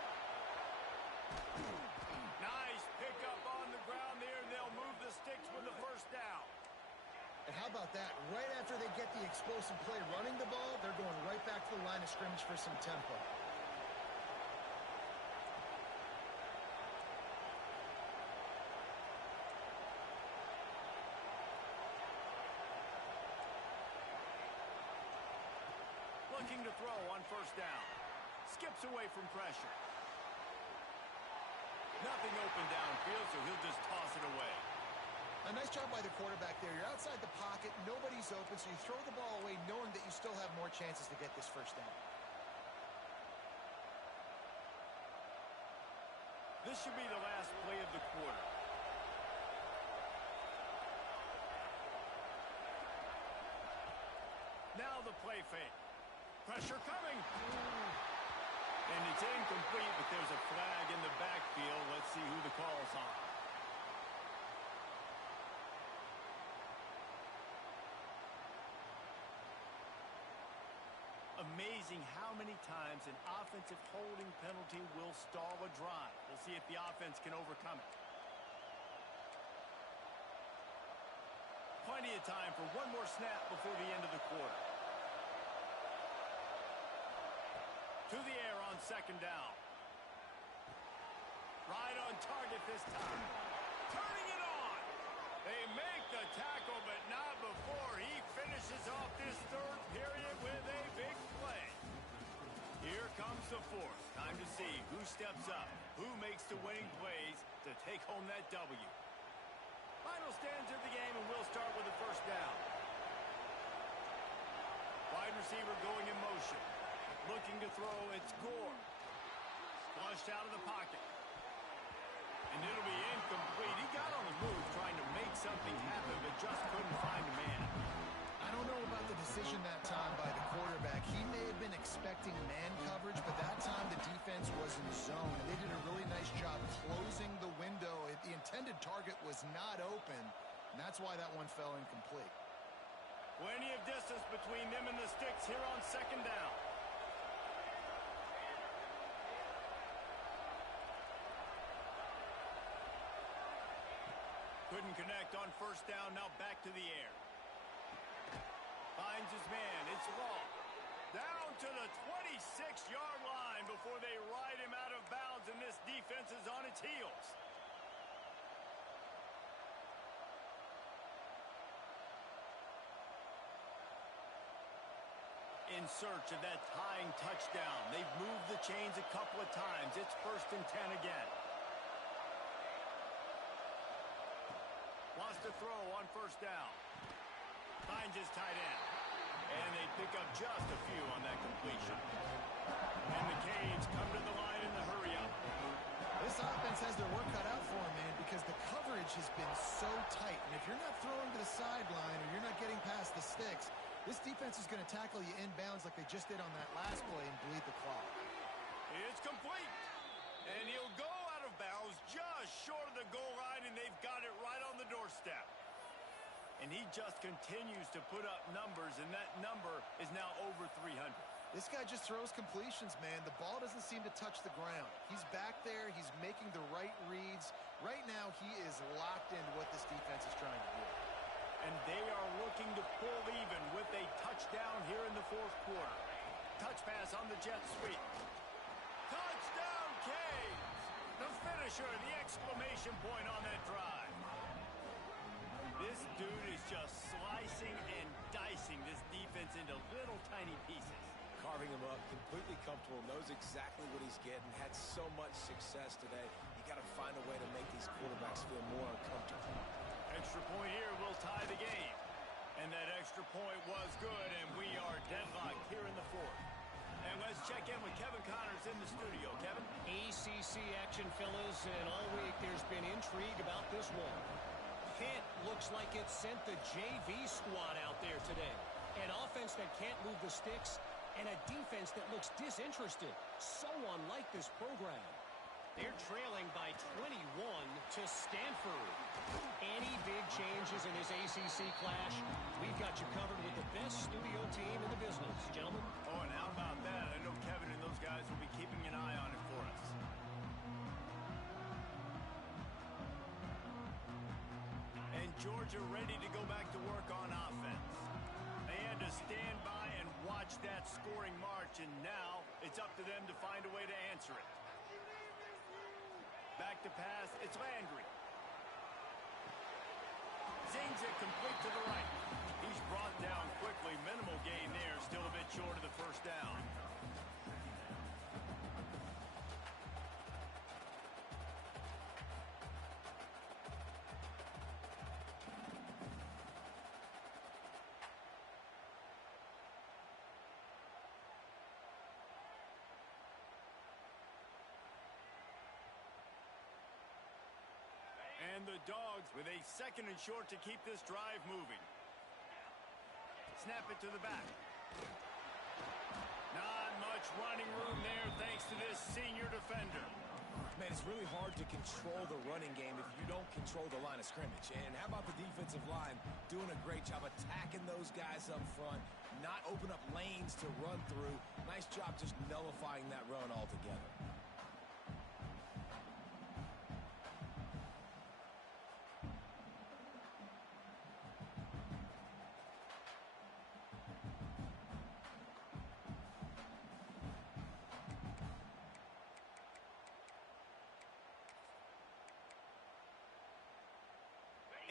Nice pickup on the ground there. They'll move the sticks with the first down. And how about that? Right after they get the explosive play running the ball, they're going right back to the line of scrimmage for some tempo. Looking to throw on first down. Skips away from pressure. Nothing open downfield, so he'll just toss it away. A nice job by the quarterback there. You're outside the pocket, nobody's open, so you throw the ball away knowing that you still have more chances to get this first down. This should be the last play of the quarter. Now the play fake. Pressure coming. And it's incomplete, but there's a flag in the backfield. Let's see who the call's on. Amazing how many times an offensive holding penalty will stall a drive. We'll see if the offense can overcome it. Plenty of time for one more snap before the end of the quarter. To the air on second down. Right on target this time. Turning it on. They make the tackle, but not before he finishes off this third period with a big play. Here comes the fourth. Time to see who steps up, who makes the winning plays to take home that W. Final stands of the game, and we'll start with the first down. Wide receiver going in motion. Looking to throw, it's Gore. Flushed out of the pocket. And it'll be incomplete. He got on the move trying to make something happen, but just couldn't find a man. I don't know about the decision that time by the quarterback. He may have been expecting man coverage, but that time the defense was in zone. And they did a really nice job closing the window. The intended target was not open, and that's why that one fell incomplete. Plenty of distance between them and the sticks here on second down. Couldn't connect on first down, now back to the air. Finds his man, it's Law. Down to the 26-yard line before they ride him out of bounds, and this defense is on its heels. In search of that tying touchdown. They've moved the chains a couple of times. It's 1st and 10 again. Wants to throw on first down. Finds his tight end. And they pick up just a few on that completion. And the Canes come to the line in the hurry-up. This offense has their work cut out for them, man, because the coverage has been so tight. And if you're not throwing to the sideline or you're not getting past the sticks, this defense is going to tackle you inbounds like they just did on that last play and bleed the clock. It's complete. And he'll go out of bounds short of the goal line, and they've got it right on the doorstep. And he just continues to put up numbers, and that number is now over 300. This guy just throws completions, man. The ball doesn't seem to touch the ground. He's back there. He's making the right reads. Right now, he is locked into what this defense is trying to do. And they are looking to pull even with a touchdown here in the fourth quarter. Touch pass on the jet sweep. Touchdown, Canes! The finisher, the exclamation point on that drive. This dude is just slicing and dicing this defense into little tiny pieces. Carving him up, completely comfortable, knows exactly what he's getting, had so much success today. You got to find a way to make these quarterbacks feel more uncomfortable. Extra point here will tie the game. And that extra point was good, and we are deadlocked here in the fourth. And let's check in with Kevin Connors in the studio. Kevin? ACC action, fellas, and all week there's been intrigue about this one. Pitt looks like it sent the JV squad out there today. An offense that can't move the sticks, and a defense that looks disinterested. So unlike this program. They're trailing by 21 to Stanford. Any big changes in this ACC clash, we've got you covered with the best studio team in the business, gentlemen. Oh, and how about that? I know Kevin and those guys will be keeping an eye on it for us. And Georgia ready to go back to work on offense. They had to stand by and watch that scoring march, and now it's up to them to find a way to answer it. Back to pass, it's Landry. Zings it complete to the right. He's brought down quickly. Minimal gain there, still a bit short of the first down. And the Dogs with a second and short to keep this drive moving. Snap it to the back. Not much running room there thanks to this senior defender. Man, it's really hard to control the running game if you don't control the line of scrimmage. And how about the defensive line doing a great job attacking those guys up front, not open up lanes to run through. Nice job just nullifying that run altogether.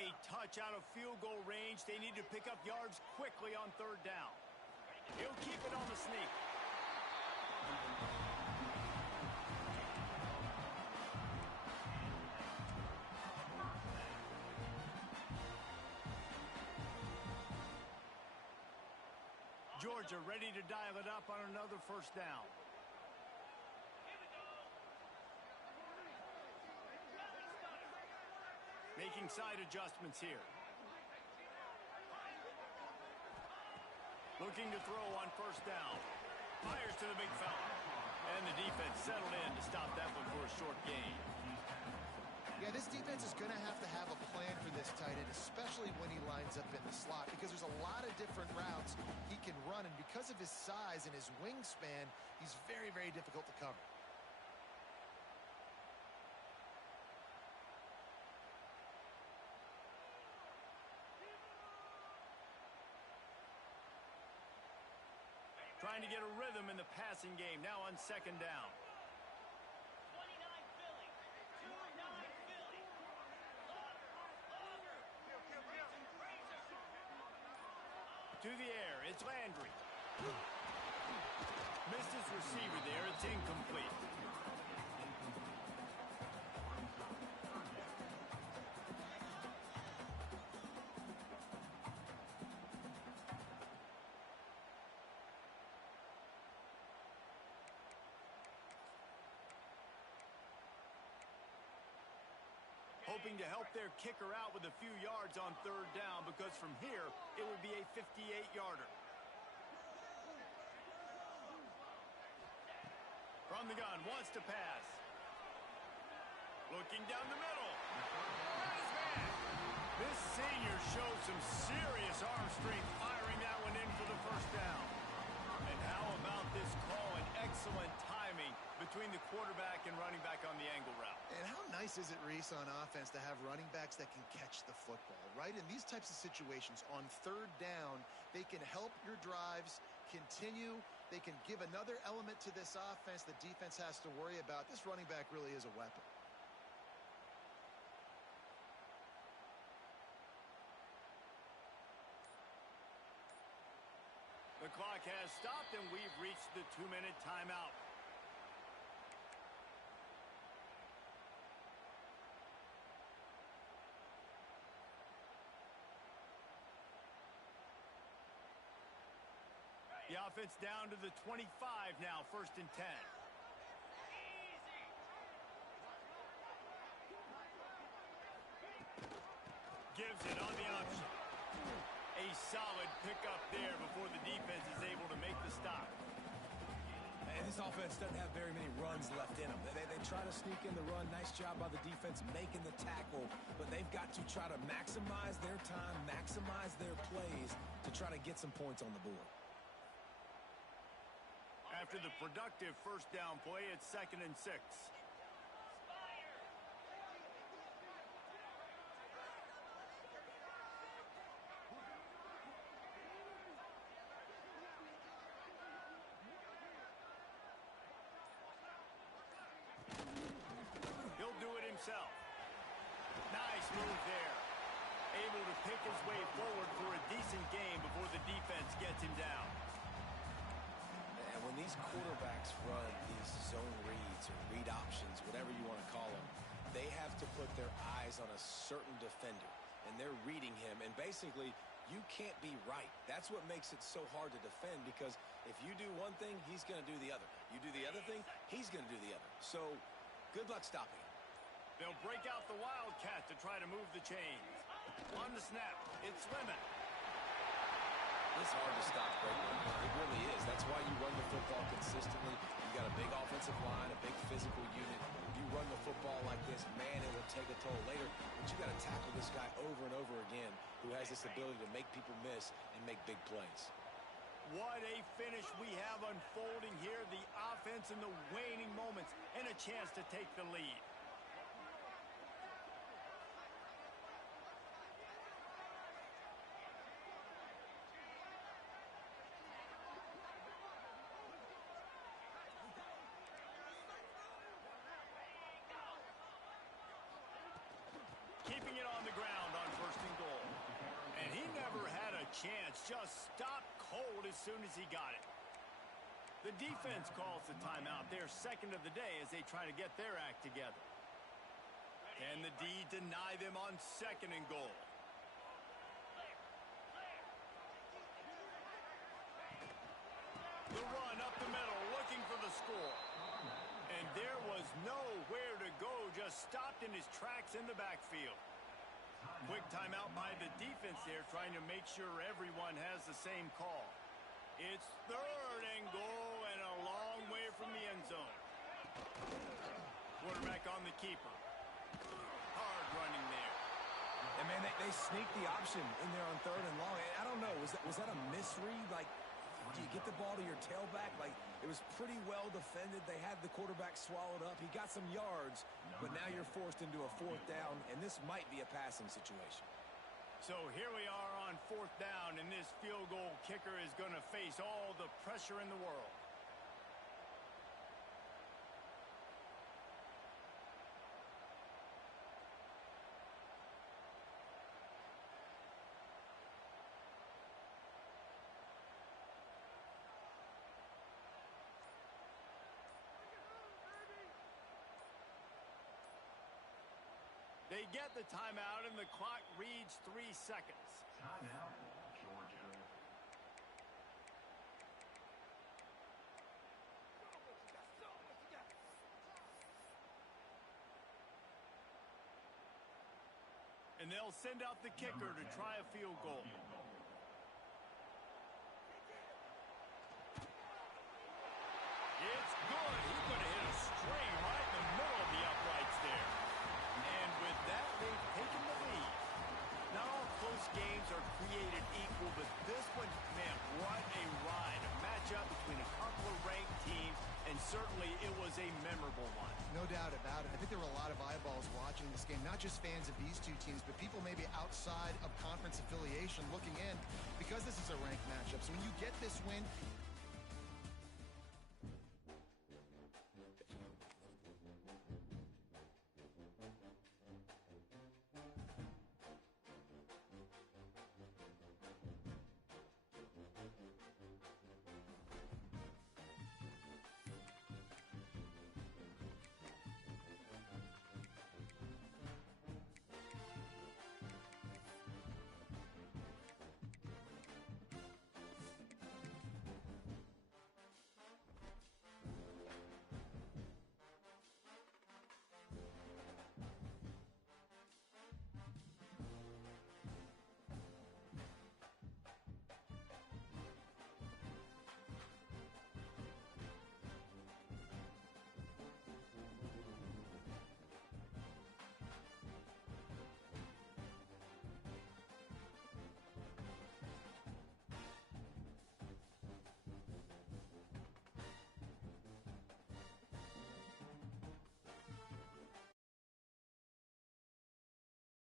A touch out of field goal range. They need to pick up yards quickly on third down. He'll keep it on the sneak. Georgia ready to dial it up on another first down. Making side adjustments here. Looking to throw on first down. Fires to the big fella. And the defense settled in to stop that one for a short gain. Yeah, this defense is going to have a plan for this tight end, especially when he lines up in the slot, because there's a lot of different routes he can run, and because of his size and his wingspan, he's very, very difficult to cover. Trying to get a rhythm in the passing game, now on second down. To the air, it's Landry. Missed his receiver there, it's incomplete. Hoping to help their kicker out with a few yards on third down, because from here, it would be a 58-yarder. From the gun, wants to pass. Looking down the middle. Got his man. This senior shows some serious arm strength firing that one in for the first down. And how about this call and excellent timing between the quarterback and running back on the angle route? And how nice is it, Reese, on offense to have running backs that can catch the football, right? In these types of situations, on third down, they can help your drives continue. They can give another element to this offense the defense has to worry about. This running back really is a weapon. The clock has stopped, and we've reached the 2-minute timeout. The offense down to the 25 now, 1st and 10. Gives it on the option. A solid pickup there before the defense is able to make the stop. And this offense doesn't have very many runs left in them. They try to sneak in the run. Nice job by the defense making the tackle. But they've got to try to maximize their time, maximize their plays to try to get some points on the board. After the productive first down play, it's 2nd and 6. He'll do it himself. Nice move there. Able to pick his way forward for a decent game before the defense gets him down. And when these quarterbacks run these zone reads or read options, whatever you want to call them, they have to put their eyes on a certain defender. And they're reading him. And basically, you can't be right. That's what makes it so hard to defend, because if you do one thing, he's going to do the other. You do the other thing, he's going to do the other. So good luck stopping him. They'll break out the Wildcat to try to move the chains. On the snap, it's Lemon. It's hard to stop great runners. It really is. That's why you run the football consistently. You got a big offensive line, a big physical unit. You run the football like this, man, it will take a toll later. But you got to tackle this guy over and over again, who has this ability to make people miss and make big plays. What a finish we have unfolding here. The offense in the waning moments and a chance to take the lead. Keeping it on the ground on 1st and goal. And he never had a chance. Just stopped cold as soon as he got it. The defense calls the timeout. Their 2nd of the day as they try to get their act together. Can the D deny them on 2nd and goal? The run up the middle, looking for the score. And there was nowhere to go, just stopped in his tracks in the backfield. Quick timeout by the defense there, trying to make sure everyone has the same call. It's 3rd and goal and a long way from the end zone. Quarterback on the keeper. Hard running there. And, man, they sneaked the option in there on 3rd and long. I don't know, was that a misread? Like, do you get the ball to your tailback? Like, it was pretty well defended. They had the quarterback swallowed up. He got some yards, but now you're forced into a 4th down, and this might be a passing situation. So here we are on 4th down, and this field goal kicker is going to face all the pressure in the world. They get the timeout, and the clock reads 3 seconds. Timeout, Georgia. And they'll send out the kicker to try a field goal. It's good. He's going to hit a string right in the middle of the uprights there. created equal, but this one, man, what a ride. A matchup between a couple of ranked teams, and certainly it was a memorable one. No doubt about it. I think there were a lot of eyeballs watching this game, not just fans of these two teams, but people maybe outside of conference affiliation looking in because this is a ranked matchup. So when you get this win,